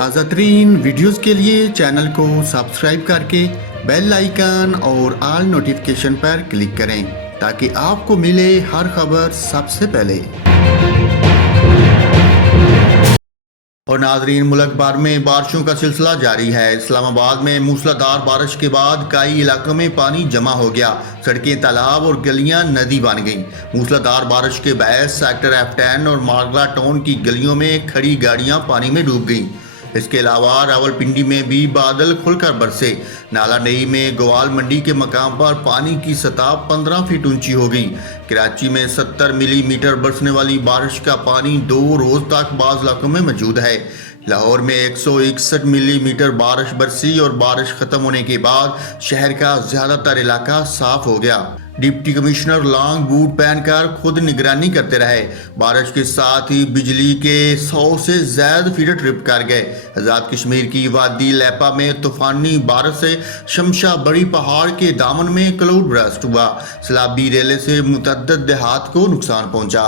تازہ ترین ویڈیوز کے لیے چینل کو سبسکرائب کر کے بیل آئیکن اور آل نوٹیفیکیشن پر کلک کریں تاکہ آپ کو ملے ہر خبر سب سے پہلے۔ اور ناظرین، ملک بھر میں بارشوں کا سلسلہ جاری ہے۔ اسلام آباد میں موسلادھار بارش کے بعد کئی علاقوں میں پانی جمع ہو گیا، سڑکیں تالاب اور گلیاں ندی بن گئیں۔ موسلادھار بارش کے باعث سیکٹر F10 اور مارگلا ٹاؤن کی گلیوں میں کھڑی گاڑیاں پانی میں ڈوب گئیں۔ اس کے علاوہ راولپنڈی میں بھی بادل کھل کر برسے۔ نالا نئی میں گوال منڈی کے مقام پر پانی کی سطح 15 فٹ اونچی ہو گئی۔ کراچی میں 70 ملی میٹر برسنے والی بارش کا پانی 2 روز تک بعض علاقوں میں موجود ہے۔ لاہور میں 161 ملی میٹر بارش برسی اور بارش ختم ہونے کے بعد شہر کا زیادہ تر علاقہ صاف ہو گیا۔ ڈپٹی کمشنر لانگ بوٹ پہن کر خود نگرانی کرتے رہے۔ بارش کے ساتھ ہی بجلی کے 100 سے زائد فیڈر ٹرپ کر گئے۔ آزاد کشمیر کی وادی لیپا میں طوفانی بارش سے شمشا بڑی پہاڑ کے دامن میں کلاؤڈ برسٹ ہوا۔ سیلابی ریلے سے متعدد دیہات کو نقصان پہنچا۔